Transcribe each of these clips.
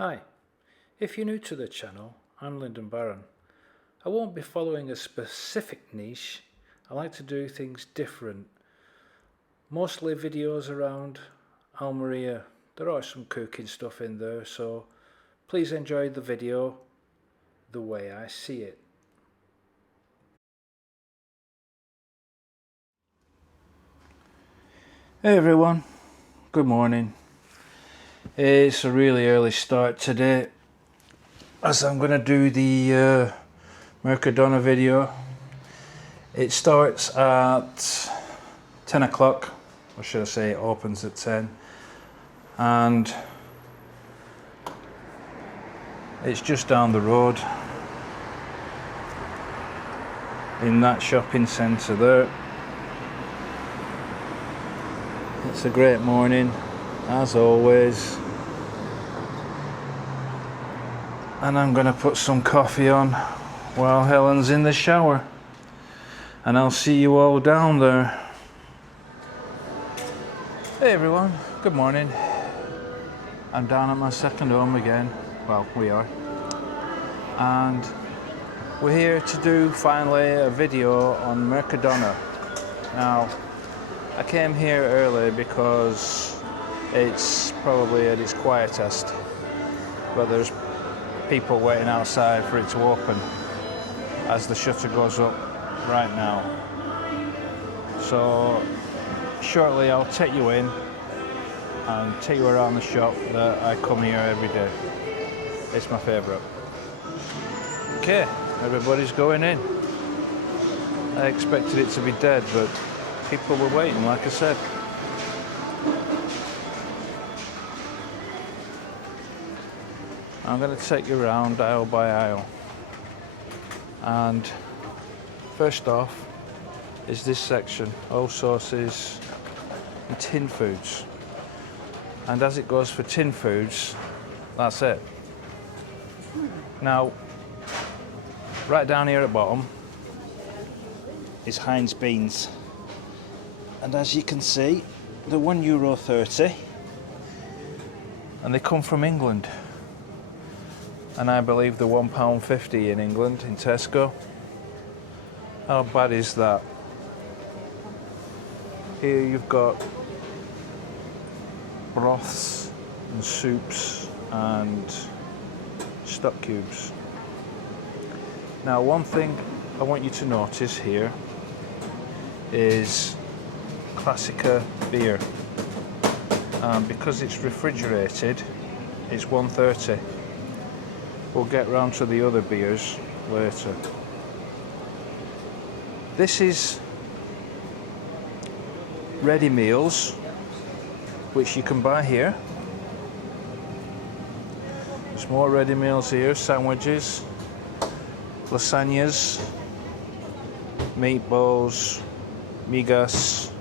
Hi, if you're new to the channel, I'm Lyndon Baron. I won't be following a specific niche. I like to do things different. Mostly videos around Almeria. There are some cooking stuff in there, so please enjoy the video the way I see it. Hey everyone, good morning. It's a really early start today as I'm going to do the Mercadona video. It starts at 10 o'clock, or should I say it opens at 10, and it's just down the road in that shopping centre there. It's a great morning as always, and I'm going to put some coffee on while Helen's in the shower, and I'll see you all down there. Hey everyone, good morning. I'm down at my second home again. Well, we are, and we're here to do finally a video on Mercadona. Now, I came here early because it's probably at its quietest, but there's people waiting outside for it to open as the shutter goes up right now. So shortly I'll take you in and take you around the shop that I come here every day. It's my favourite. Okay, everybody's going in. I expected it to be dead, but people were waiting, like I said. I'm going to take you around aisle by aisle, and first off is this section, all sauces and tin foods, and as it goes for tin foods, that's it. Now, right down here at bottom is Heinz beans, and as you can see, they're €1.30, and they come from England. And I believe they're £1.50 in England, in Tesco. How bad is that? Here you've got broths and soups and stock cubes. Now, one thing I want you to notice here is Classica beer. Because it's refrigerated, it's £1.30. We'll get round to the other beers later. This is ready meals, which you can buy here. There's more ready meals here, sandwiches, lasagnas, meatballs, migas.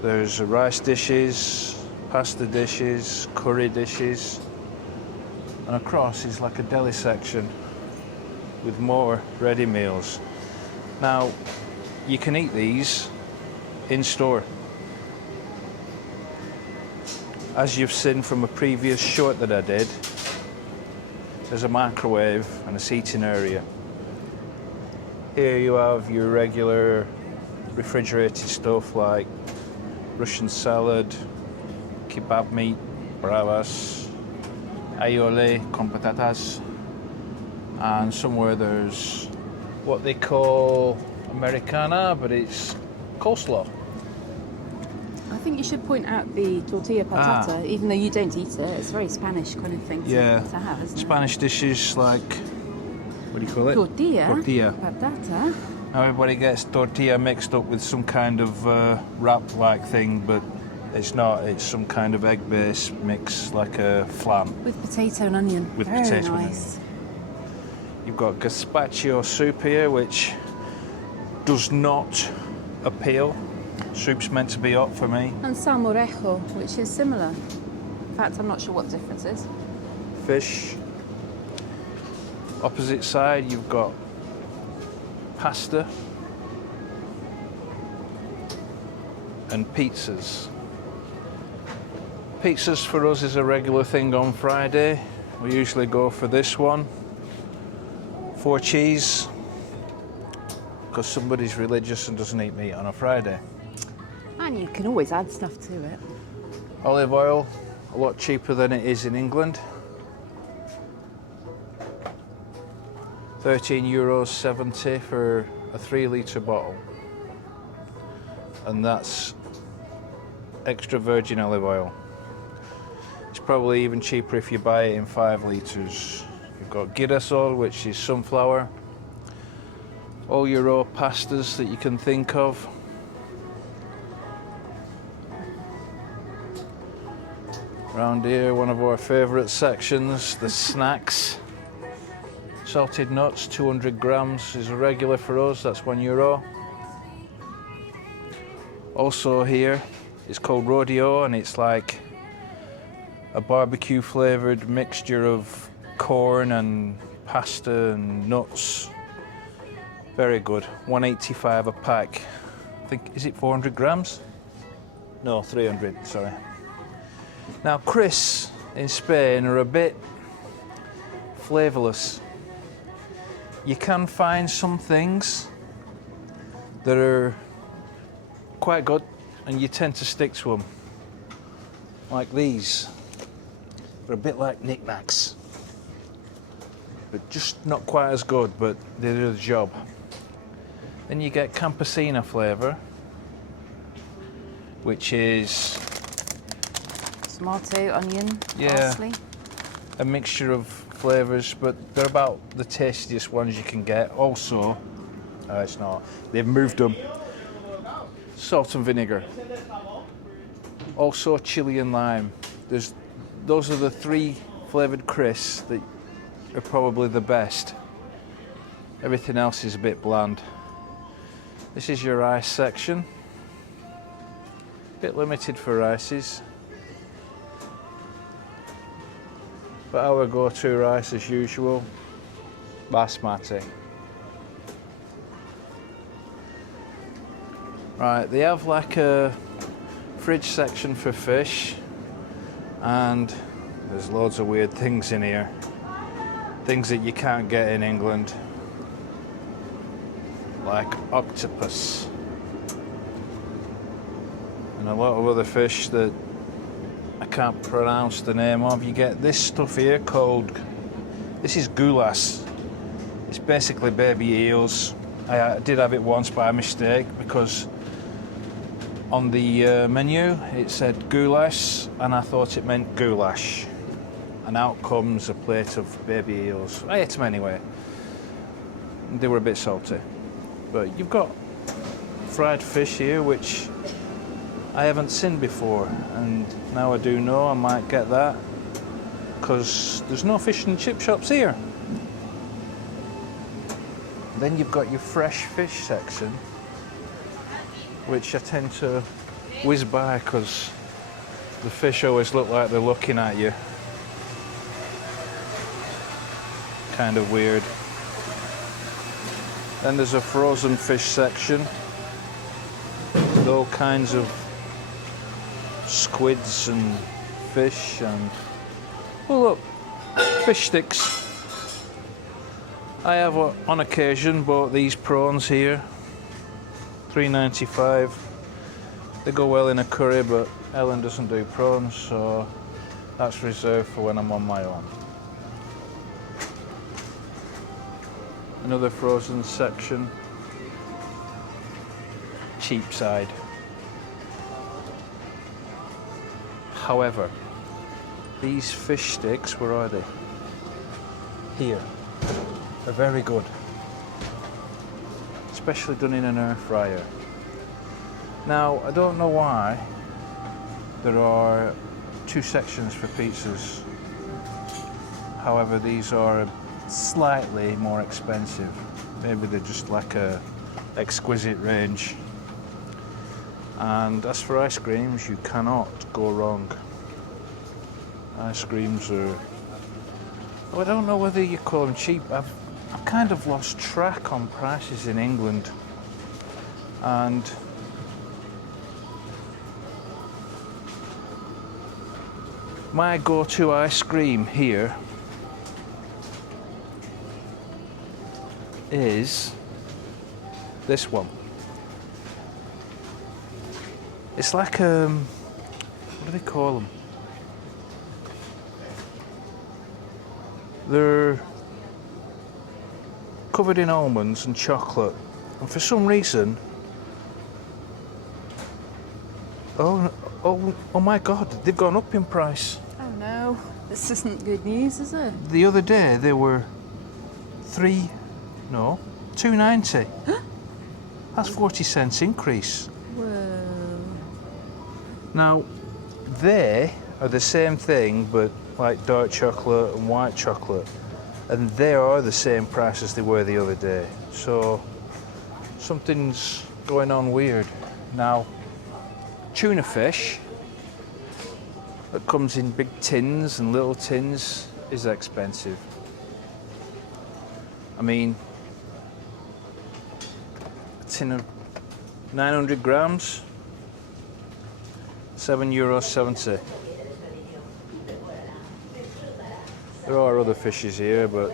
There's rice dishes, pasta dishes, curry dishes. And across is like a deli section with more ready meals. Now, you can eat these in store. As you've seen from a previous short that I did, there's a microwave and a seating area. Here you have your regular refrigerated stuff like Russian salad, kebab meat, bravas, aioli con patatas, and somewhere there's what they call Americana, but it's coleslaw. I think you should point out the tortilla patata, even though you don't eat it. It's a very Spanish kind of thing to have, isn't it? Spanish dishes like, what do you call it? Tortilla patata. Now everybody gets tortilla mixed up with some kind of wrap-like thing, but it's not. It's some kind of egg-based mix, like a flan. With potato and onion. With very potato nice. And onion. You've got gazpacho soup here, which does not appeal. Soup's meant to be hot for me. And salmorejo, which is similar. In fact, I'm not sure what the difference is. Fish. Opposite side, you've got pasta and pizzas. Pizzas for us is a regular thing on Friday. We usually go for this one, 4 cheese, because somebody's religious and doesn't eat meat on a Friday. And you can always add stuff to it. Olive oil, a lot cheaper than it is in England. €13.70 for a 3-litre bottle. And that's extra virgin olive oil. It's probably even cheaper if you buy it in 5 litres. You've got girasol, which is sunflower. All your raw pastas that you can think of. Around here, one of our favourite sections, the snacks. Salted nuts, 200 grams is a regular for us, that's €1. Also here, it's called rodeo, and it's like a barbecue flavoured mixture of corn and pasta and nuts. Very good, $1.85 a pack. I think, is it 400 grams? No, 300, sorry. Now, crisps in Spain are a bit flavourless. You can find some things that are quite good and you tend to stick to them. Like these. They're a bit like knickknacks. But just not quite as good, but they do the job. Then you get campesina flavour, which is Tomato, onion, parsley. A mixture of flavours, but they're about the tastiest ones you can get. Also, it's not, they've moved them. Salt and vinegar. Also chili and lime. Those are the 3 flavoured crisps that are probably the best. Everything else is a bit bland. This is your rice section. Bit limited for rices. But our go-to rice as usual, basmati. Right, they have like a fridge section for fish, and there's loads of weird things in here. Things that you can't get in England, like octopus. And a lot of other fish that I can't pronounce the name of. You get this stuff here called, this is goulash. It's basically baby eels. I did have it once by mistake because on the menu it said goulash and I thought it meant goulash. And out comes a plate of baby eels. I ate them anyway. They were a bit salty. But you've got fried fish here, which I haven't seen before, and now I do know I might get that because there's no fish and chip shops here. Then you've got your fresh fish section, which I tend to whiz by because the fish always look like they're looking at you. Kind of weird. Then there's a frozen fish section with all kinds of squids and fish and, oh look, fish sticks. I have on occasion bought these prawns here, $3.95. They go well in a curry, but Ellen doesn't do prawns, so that's reserved for when I'm on my own. Another frozen section, cheap side. However, these fish sticks, where are they? Here. They're very good. Especially done in an air fryer. Now, I don't know why there are 2 sections for pizzas. However, these are slightly more expensive. Maybe they're just like a exquisite range. And as for ice creams, you cannot go wrong. Ice creams are, well, I don't know whether you call them cheap. I've kind of lost track on prices in England. And My go-to ice cream here is this one. It's like what do they call them? They're covered in almonds and chocolate, and for some reason, oh my God, they've gone up in price. Oh no, this isn't good news, is it? The other day they were $2.90. That's 40 cents increase. Whoa. Now, they are the same thing, but like dark chocolate and white chocolate, and they are the same price as they were the other day. So something's going on weird. Now, tuna fish that comes in big tins and little tins is expensive. I mean, a tin of 900 grams, €7.70. There are other fishes here, but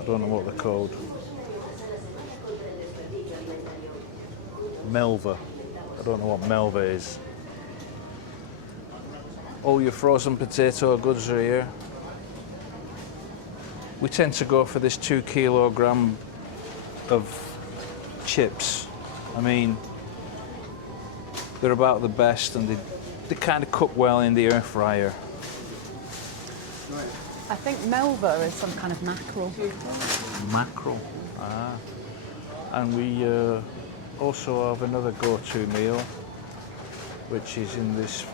I don't know what they're called. Melva. I don't know what Melva is. All your frozen potato goods are here. We tend to go for this 2 kilogram of chips. I mean, they're about the best, and they kind of cook well in the air fryer. I think Melva is some kind of mackerel. Mackerel. Ah. And we also have another go-to meal, which is in this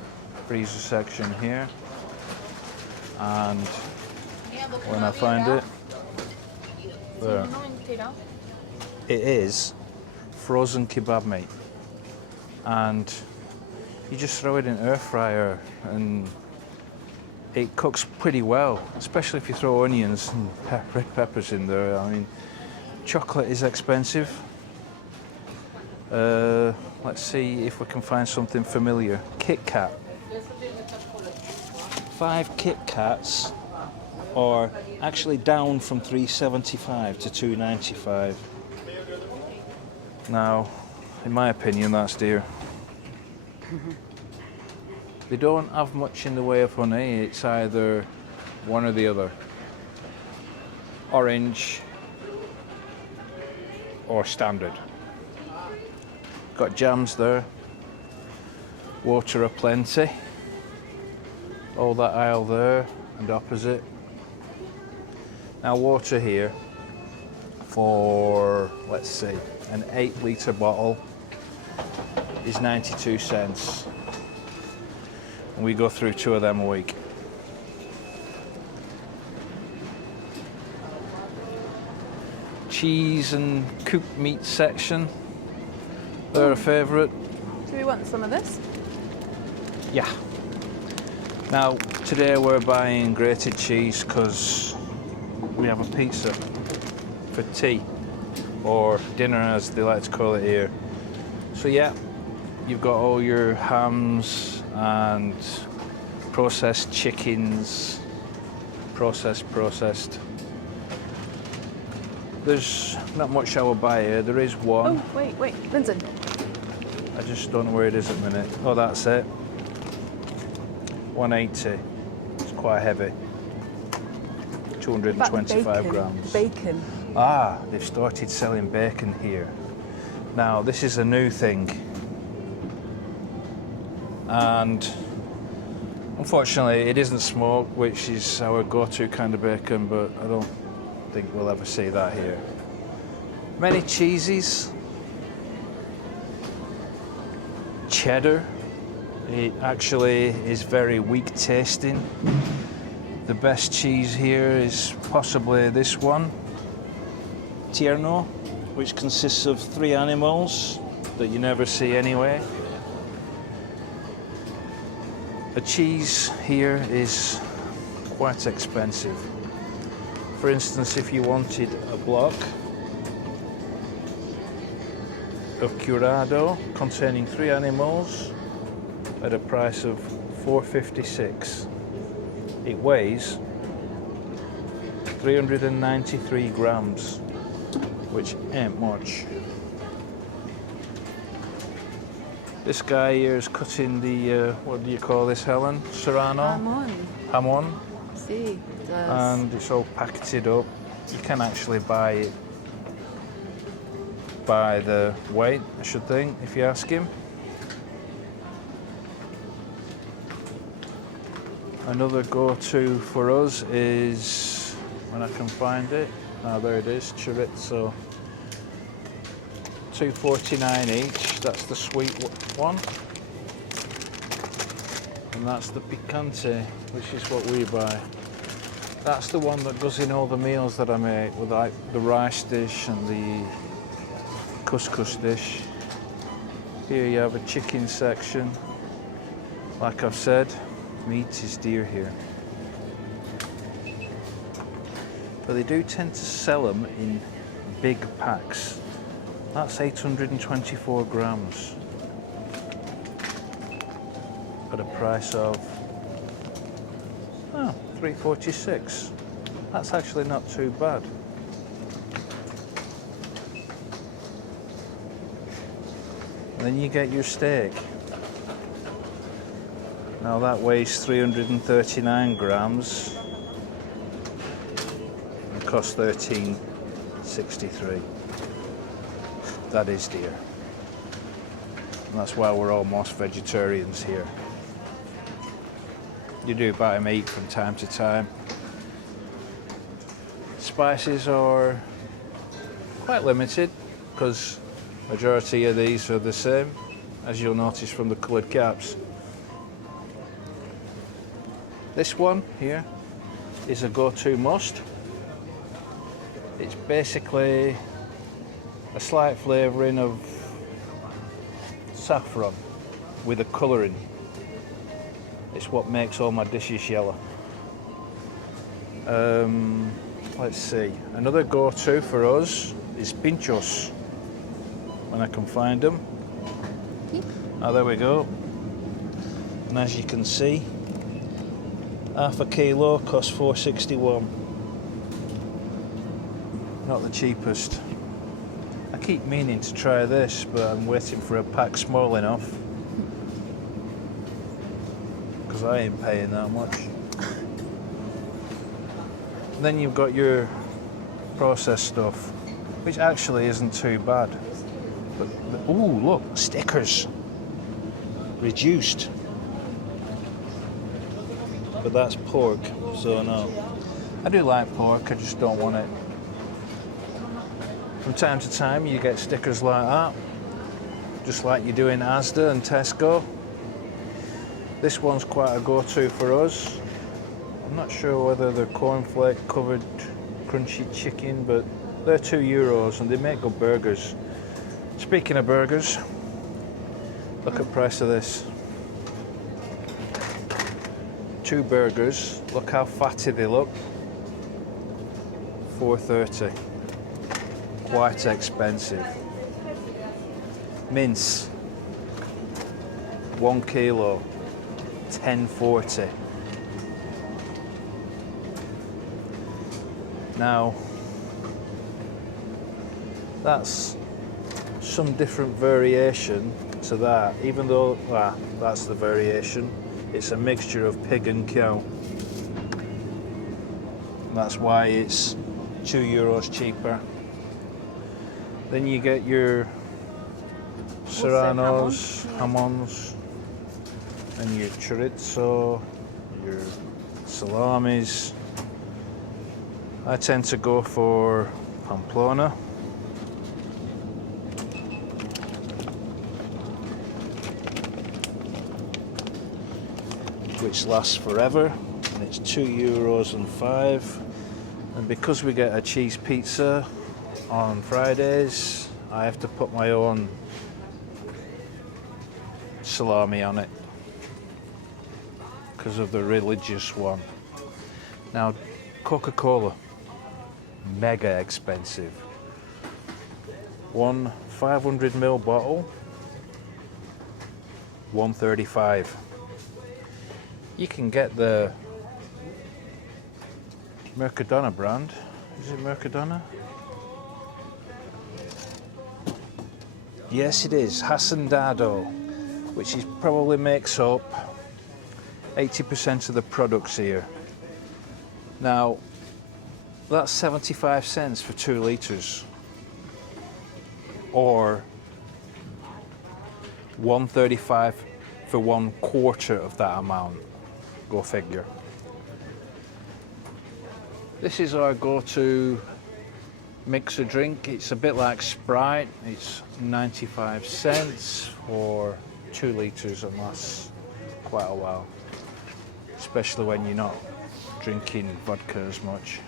freezer section here. And when I find it, there. It is frozen kebab meat. And you just throw it in an air fryer and it cooks pretty well, especially if you throw onions and red peppers in there. I mean, chocolate is expensive. Let's see if we can find something familiar. Kit Kat. 5 Kit Kats are actually down from $3.75 to $2.95. Now, in my opinion, that's dear. They don't have much in the way of honey. It's either one or the other. Orange or standard. Got jams there. Water aplenty. All that aisle there and opposite. Now water here for, let's see, an 8-litre bottle is 92 cents. And we go through 2 of them a week. Cheese and cooked meat section. They're a favourite. Do we want some of this? Yeah. Now, today we're buying grated cheese because we have a pizza for tea, or dinner as they like to call it here. So yeah, you've got all your hams and processed chickens, processed. There's not much I will buy here. There is one. Oh, wait, Lyndon. I just don't know where it is at the minute. Oh, that's it. 180. It's quite heavy. 225 grams. Bacon. Ah, they've started selling bacon here. Now, this is a new thing. And unfortunately, it isn't smoked, which is our go-to kind of bacon, but I don't think we'll ever see that here. Many cheeses. Cheddar. It actually is very weak tasting. The best cheese here is possibly this one, Tierno, which consists of 3 animals that you never see anyway. A cheese here is quite expensive. For instance, if you wanted a block of curado containing 3 animals at a price of $4.56. It weighs 393 grams, which ain't much. This guy here is cutting the, what do you call this, Helen? Serrano? Hamon. Hamon. See, it does. And it's all packeted up. You can actually buy it by the weight, I should think, if you ask him. Another go-to for us is, when I can find it, there it is, chorizo. $2.49 each, that's the sweet one. And that's the picante, which is what we buy. That's the one that goes in all the meals that I make, with like the rice dish and the couscous dish. Here you have a chicken section. Like I've said, meat is dear here. But they do tend to sell them in big packs. That's 824 grams. At a price of $3.46. That's actually not too bad. And then you get your steak. Now that weighs 339 grams and costs $13.63. That is dear. And that's why we're almost vegetarians here. You do buy meat from time to time. Spices are quite limited because majority of these are the same, as you'll notice from the coloured caps. This one here is a go-to must. It's basically a slight flavouring of saffron with a colouring. It's what makes all my dishes yellow. Let's see. Another go-to for us is pinchos, when I can find them. Oh, there we go. And as you can see, half a kilo costs $4.61. Not the cheapest. I keep meaning to try this, but I'm waiting for a pack small enough. Because I ain't paying that much. Then you've got your processed stuff, which actually isn't too bad. But ooh, look, stickers. Reduced. But that's pork, so no. I do like pork, I just don't want it. From time to time you get stickers like that, just like you do in Asda and Tesco. This one's quite a go-to for us. I'm not sure whether they're cornflake covered crunchy chicken, but they're €2 and they make good burgers. Speaking of burgers, look at the price of this. 2 burgers, look how fatty they look. $4.30. Quite expensive. Mince, 1 kilo, $10.40. Now, that's some different variation to that, even though that's the variation. It's a mixture of pig and cow. And that's why it's €2 cheaper. Then you get your serranos, hamons, and your chorizo, your salamis. I tend to go for Pamplona. Which lasts forever, and it's €2.05. And because we get a cheese pizza on Fridays, I have to put my own salami on it because of the religious one. Now, Coca-Cola, mega expensive. One 500ml bottle, $1.35. You can get the Mercadona brand. Is it Mercadona? Yes, it is. Hacendado, which is probably makes up 80% of the products here. Now, that's 75 cents for 2 litres, or 1.35 for 1/4 of that amount. Go figure. This is our go-to mixer drink. It's a bit like Sprite. It's 95 cents for 2 litres and lasts quite a while, especially when you're not drinking vodka as much.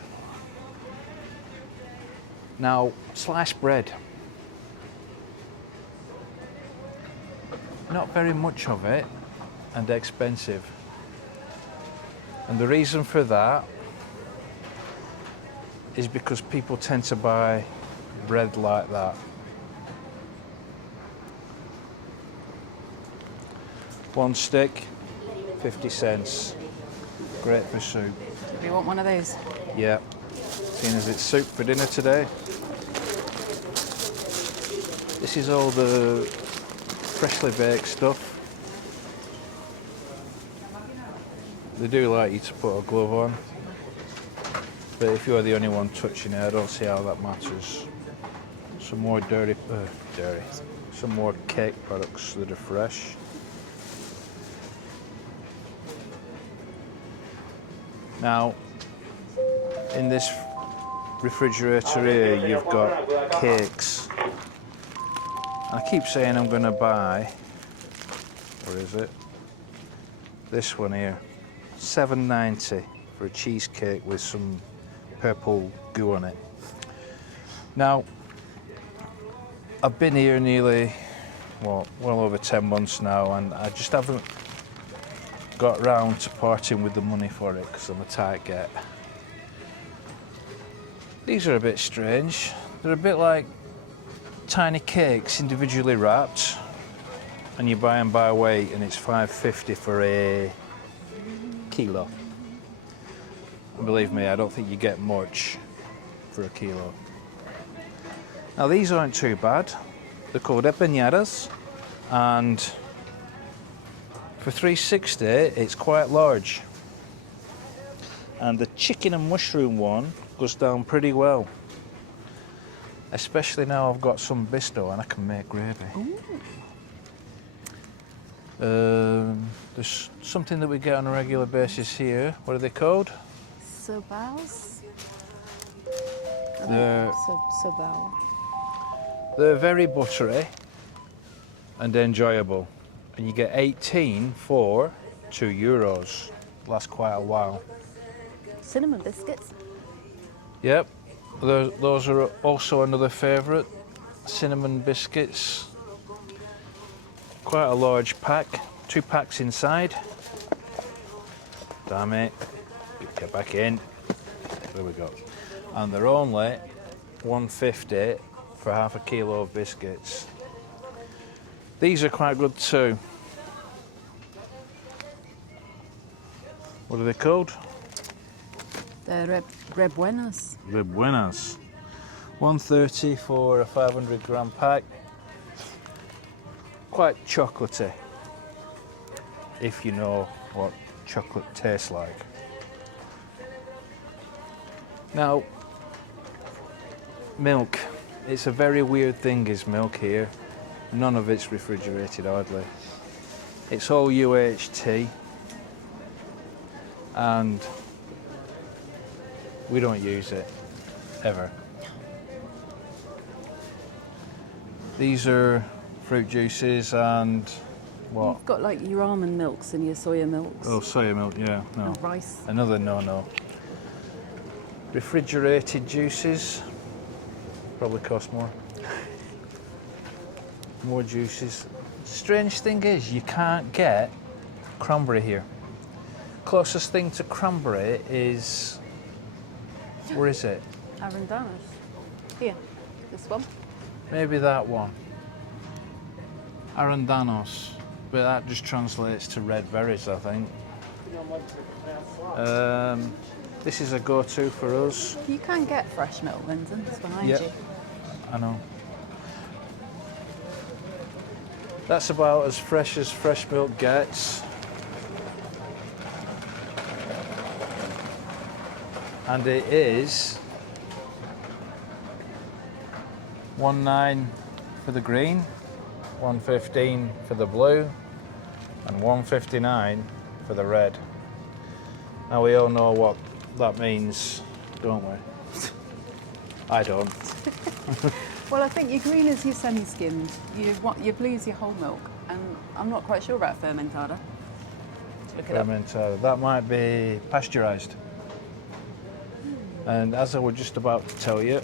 Now, sliced bread. Not very much of it, and expensive. And the reason for that is because people tend to buy bread like that. One stick, 50 cents. Great for soup. Do you want one of those? Yeah, seeing as it's soup for dinner today. This is all the freshly baked stuff. They do like you to put a glove on, but if you're the only one touching it, I don't see how that matters. Some more some more cake products that are fresh. Now, in this refrigerator here, you've got cakes. I keep saying I'm going to buy, where is it? This one here, $7.90 for a cheesecake with some purple goo on it. Now, I've been here nearly, well over 10 months now, and I just haven't got round to parting with the money for it because I'm a tight get. These are a bit strange. They're a bit like tiny cakes individually wrapped, and you buy them by weight, and it's $5.50 for a kilo. And believe me, I don't think you get much for a kilo. Now, these aren't too bad. They're called empanadas, and for $3.60 it's quite large. And the chicken and mushroom one goes down pretty well. Especially now I've got some bisto and I can make gravy. There's something that we get on a regular basis here. What are they called? Sobaos? They're, Sobao. they're very buttery and enjoyable. And you get 18 for €2. Lasts quite a while. Cinnamon biscuits? Yep. Those are also another favourite. Cinnamon biscuits. Quite a large pack. 2 packs inside. Damn it. Get back in. There we go. And they're only $1.50 for half a kilo of biscuits. These are quite good too. What are they called? They're Rebuenas. Rebuenas. $1.30 for a 500 gram pack. Quite chocolatey, if you know what chocolate tastes like. Now, milk. It's a very weird thing, is milk here. None of it's refrigerated, hardly. It's all UHT, and we don't use it, ever. These are fruit juices and what? You've got like your almond milks and your soya milks. Oh, soya milk, yeah, no. And rice. Another no-no. Refrigerated juices, probably cost more. More juices. Strange thing is, you can't get cranberry here. Closest thing to cranberry is, where is it? Arandanas. Here, this one. Maybe that one. Arandanos, but that just translates to red berries, I think. This is a go-to for us. You can get fresh milk, Lyndon. It's behind Yep. you. I know. That's about as fresh milk gets. And it is 1.9 for the green, 1.15 for the blue, and 1.59 for the red. Now we all know what that means, don't we? I don't. Well, I think your green is your semi-skimmed, your blue is your whole milk, and I'm not quite sure about fermentada. Look it up. Fermentada. That might be pasteurised. And as I was just about to tell you,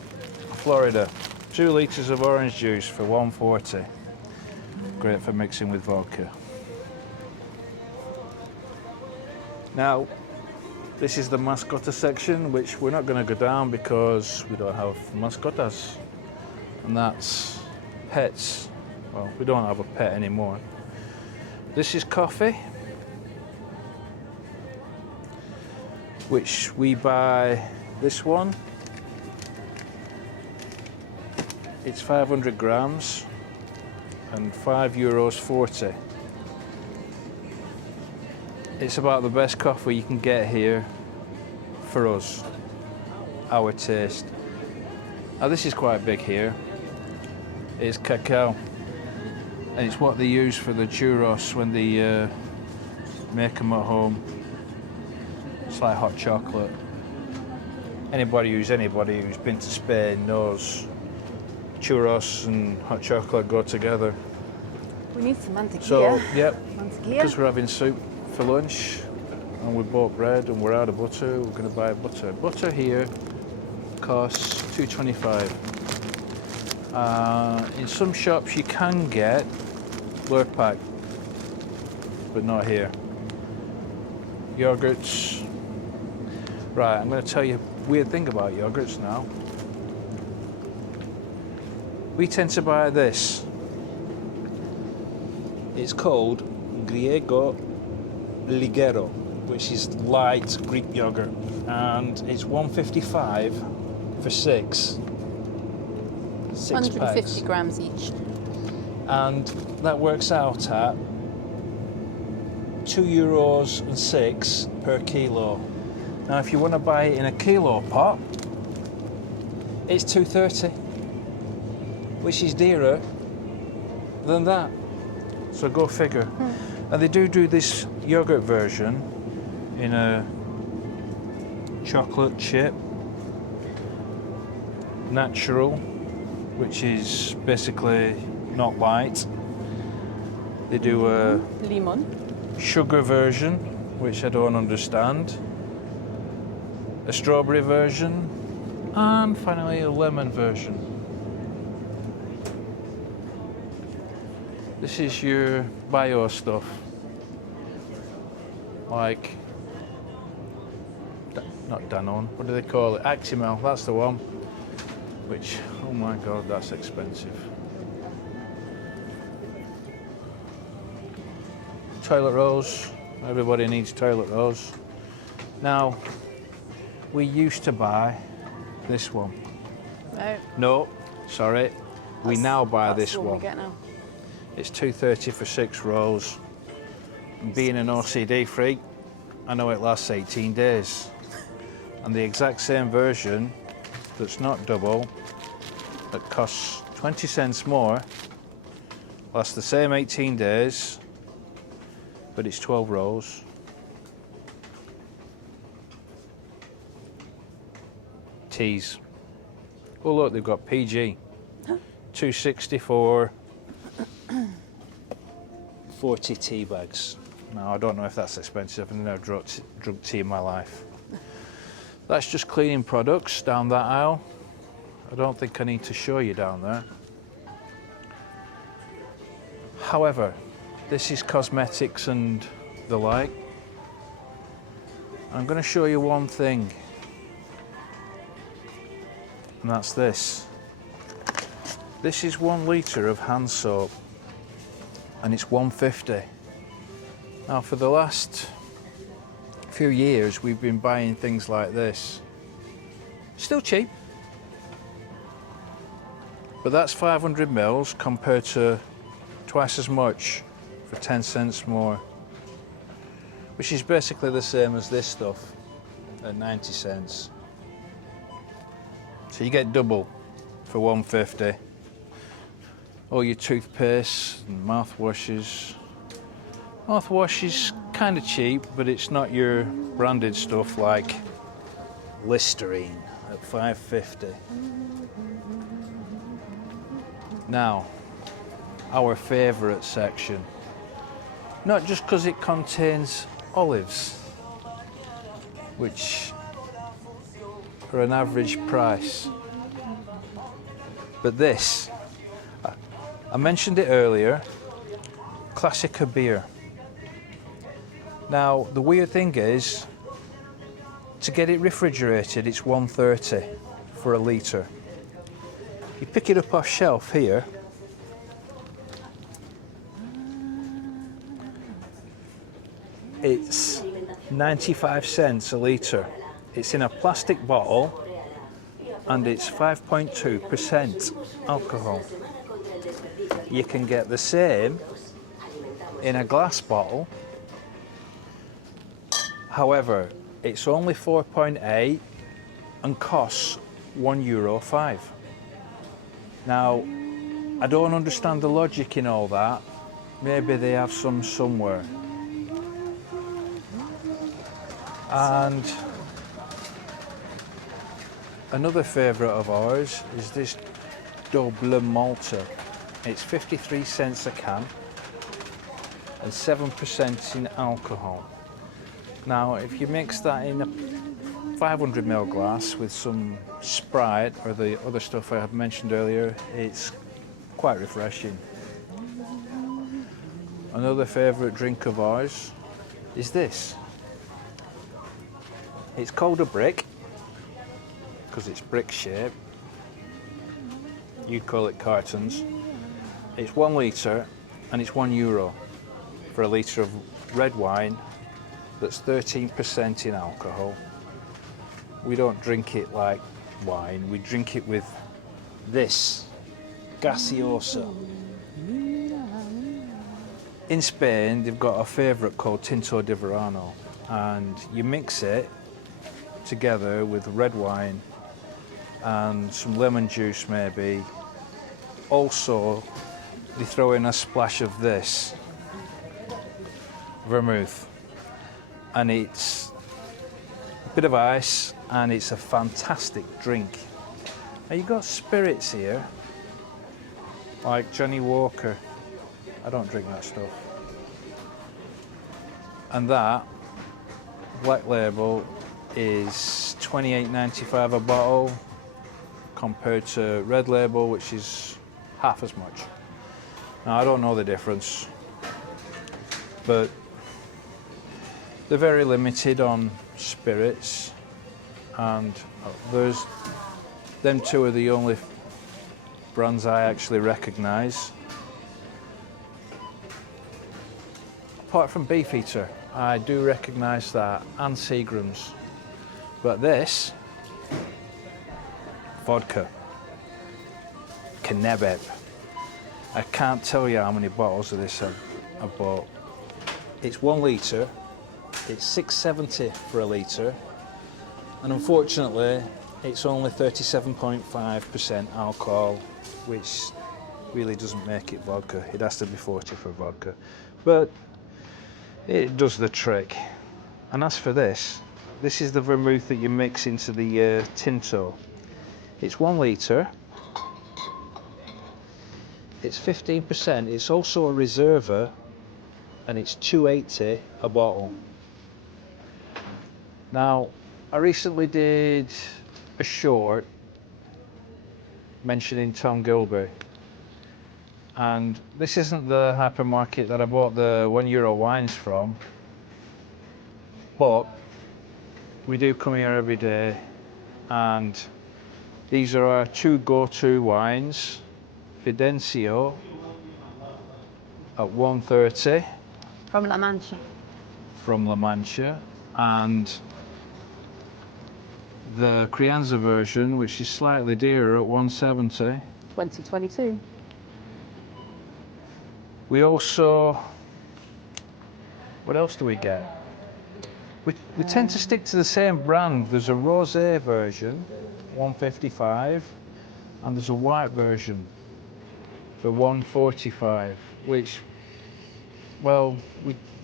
Florida, 2 litres of orange juice for 1.40. Great for mixing with vodka. Now, this is the mascota section, which we're not going to go down because we don't have mascotas. And that's pets. Well, we don't have a pet anymore. This is coffee, which we buy this one. It's 500 grams and €5.40. It's about the best coffee you can get here for us, our taste. Now this is quite big here. It's cacao, and it's what they use for the churros when they make them at home. It's like hot chocolate. Anybody who's been to Spain knows churros and hot chocolate go together. We need some mantequilla. So, yep, Mantequilla. because we're having soup for lunch and we bought bread and we're out of butter, we're going to buy butter. Butter here costs $2.25. In some shops you can get Lurpak, but not here. Yogurts. Right, I'm going to tell you a weird thing about yogurts now. We tend to buy this. It's called Griego Ligero, which is light Greek yogurt, and it's $1.55 for 6 150 packs. grams each. And that works out at €2.06 per kilo. Now, if you want to buy it in a kilo pot, it's $2.30, which is dearer than that. So go figure. And they do this yogurt version in a chocolate chip, natural, which is basically not light. They do a Limon. sugar version, which I don't understand, a strawberry version, and finally a lemon version. This is your bio stuff, like, not Danone, what do they call it? Actimel, that's the one, which, oh my God, that's expensive. Toilet rolls, everybody needs toilet rolls. Now, we used to buy this one. No. No, sorry, we now buy this That's the one. we get now. It's $2.30 for 6 rolls. And being an OCD freak, I know it lasts 18 days. And the exact same version, that's not double, that costs 20 cents more, lasts the same 18 days, but it's 12 rolls. Teas. Oh look, they've got PG. $2.64. 40 tea bags. Now, I don't know if that's expensive. I've never drunk tea in my life. That's just cleaning products down that aisle. I don't think I need to show you down there. However, this is cosmetics and the like. I'm going to show you one thing, and that's this. This is 1 litre of hand soap, and it's $1.50. Now, for the last few years we've been buying things like this. Still cheap, but that's 500 mils compared to twice as much for 10 cents more, which is basically the same as this stuff at 90 cents. So you get double for 150. All your toothpaste and mouthwashes. Mouthwash is kind of cheap, but it's not your branded stuff like Listerine at 5.50. Now, our favourite section. Not just because it contains olives, which are an average price, but this, I mentioned it earlier, Classica beer. Now, the weird thing is, to get it refrigerated, it's $1.30 for a litre. You pick it up off shelf here, it's 95 cents a litre. It's in a plastic bottle and it's 5.2% alcohol. You can get the same in a glass bottle. However, it's only 4.8 and costs €1.05. Now, I don't understand the logic in all that. Maybe they have some somewhere. And another favourite of ours is this Double Malta. It's 53 cents a can and 7% in alcohol. Now, if you mix that in a 500ml glass with some Sprite or the other stuff I had mentioned earlier, it's quite refreshing. Another favourite drink of ours is this. It's called a brick because it's brick shaped. You'd call it cartons. It's 1 litre and it's €1 for a litre of red wine that's 13% in alcohol. We don't drink it like wine, we drink it with this gaseosa. In Spain, they've got a favourite called Tinto de Verano, and you mix it together with red wine and some lemon juice maybe. Also, they throw in a splash of this vermouth, and it's a bit of ice and it's a fantastic drink. Now you've got spirits here like Johnny Walker. I don't drink that stuff. And that Black Label is $28.95 a bottle compared to Red Label, which is half as much. Now I don't know the difference, but they're very limited on spirits, and them two are the only brands I actually recognise. Apart from Beefeater, I do recognise that, and Seagram's. But this, vodka, Knebeb. I can't tell you how many bottles of this I've bought. It's 1 litre, it's $6.70 for a litre, and unfortunately it's only 37.5% alcohol, which really doesn't make it vodka. It has to be 40 for vodka, but it does the trick. And as for this is the vermouth that you mix into the Tinto. It's 1 litre, it's 15%, it's also a reserva, and it's $2.80 a bottle. Now, I recently did a short mentioning Tom Gilby, and this isn't the hypermarket that I bought the €1 wines from, but we do come here every day, and these are our 2 go-to wines. Fidencio at 1.30 From La Mancha. from La Mancha, and the Crianza version, which is slightly dearer at 170. 2022. We also, what else do we get? We tend to stick to the same brand. There's a rosé version, 155, and there's a white version for 145, which, well,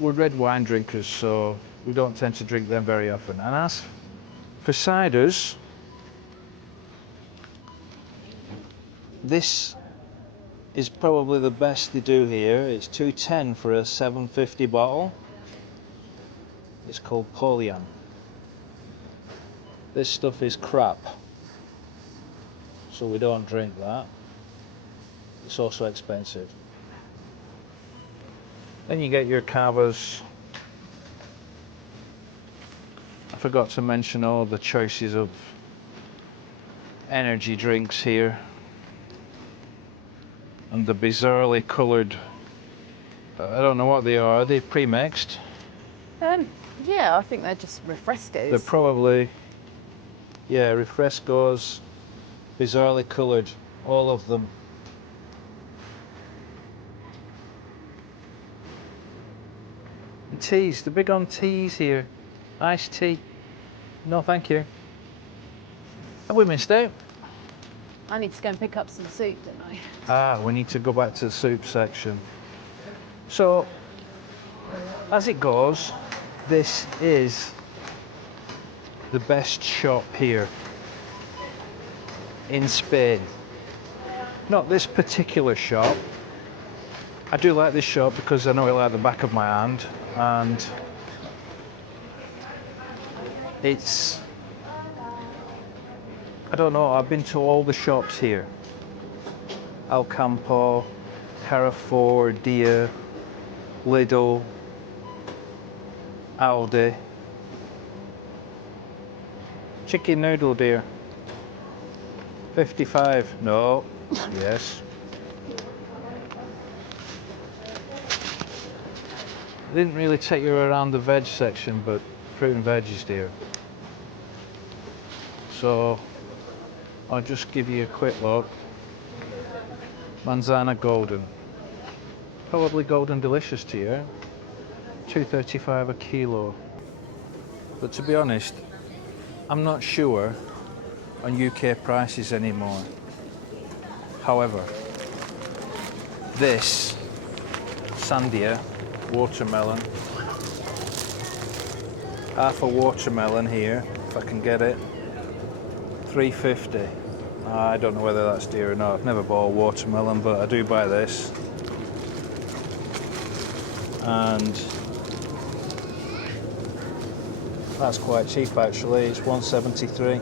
we're red wine drinkers, so we don't tend to drink them very often. And as for ciders, this is probably the best they do here. It's 210 for a 750 bottle. It's called Polian. This stuff is crap, so we don't drink that. It's also expensive. Then you get your cavas. I forgot to mention all the choices of energy drinks here, and the bizarrely coloured, I don't know what they are. Are they pre-mixed? Yeah, I think they're just refrescos. They're probably, yeah, refrescos, bizarrely coloured, all of them. And teas, they're big on teas here. Iced tea. No, thank you. Have we missed out? I need to go and pick up some soup, don't I? Ah, we need to go back to the soup section. So, as it goes, this is the best shop here in Spain. Not this particular shop. I do like this shop because I know it like the back of my hand, and it's, I don't know, I've been to all the shops here. Alcampo, Carrefour, Dia, Lidl, Aldi. Chicken noodle, dear. 55. No. Yes. I didn't really take you around the veg section, but fruit and veggies, dear. So I'll just give you a quick look. Manzana golden. Probably golden delicious to you. $2.35 a kilo. But to be honest, I'm not sure on UK prices anymore. However, this Sandia watermelon, half a watermelon here, if I can get it, $3.50. I don't know whether that's dear or not. I've never bought a watermelon, but I do buy this. And that's quite cheap actually, it's $1.73.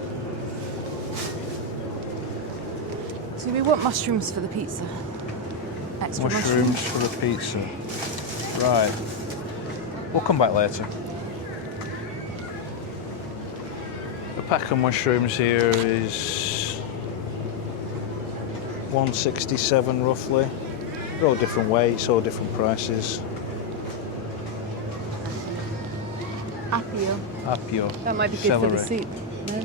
So we want mushrooms for the pizza. Extra Mushrooms for the pizza. Right. We'll come back later. A pack of mushrooms here is $1.67 roughly. They're all different weights, all different prices. Apio. Apio. That might be good celery. for the soup. No?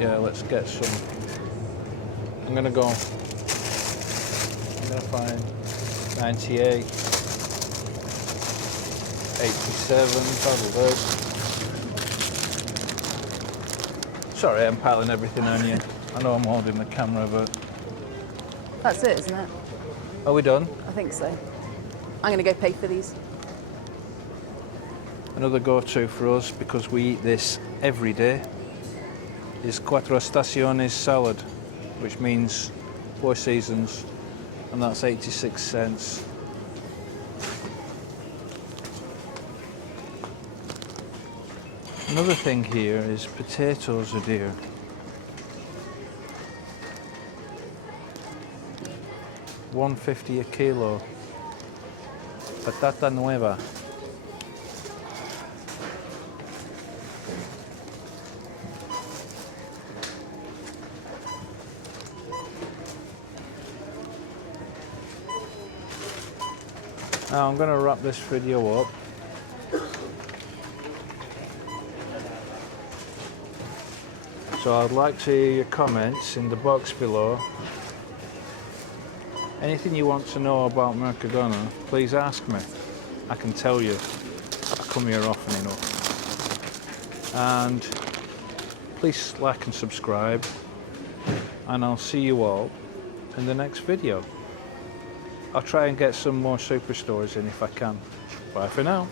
Yeah, let's get some. I'm gonna find 98, 87, probably those. Sorry, I'm piling everything on you. I know I'm holding the camera, but... That's it, isn't it? Are we done? I think so. I'm going to go pay for these. Another go-to for us, because we eat this every day, is Cuatro Estaciones salad, which means 4 seasons, and that's 86 cents. Another thing here is potatoes are dear. $1.50 a kilo. Patata nueva. Now I'm going to wrap this video up. So I'd like to hear your comments in the box below. Anything you want to know about Mercadona, please ask me. I can tell you. I come here often enough. And please like and subscribe. And I'll see you all in the next video. I'll try and get some more superstores in if I can. Bye for now.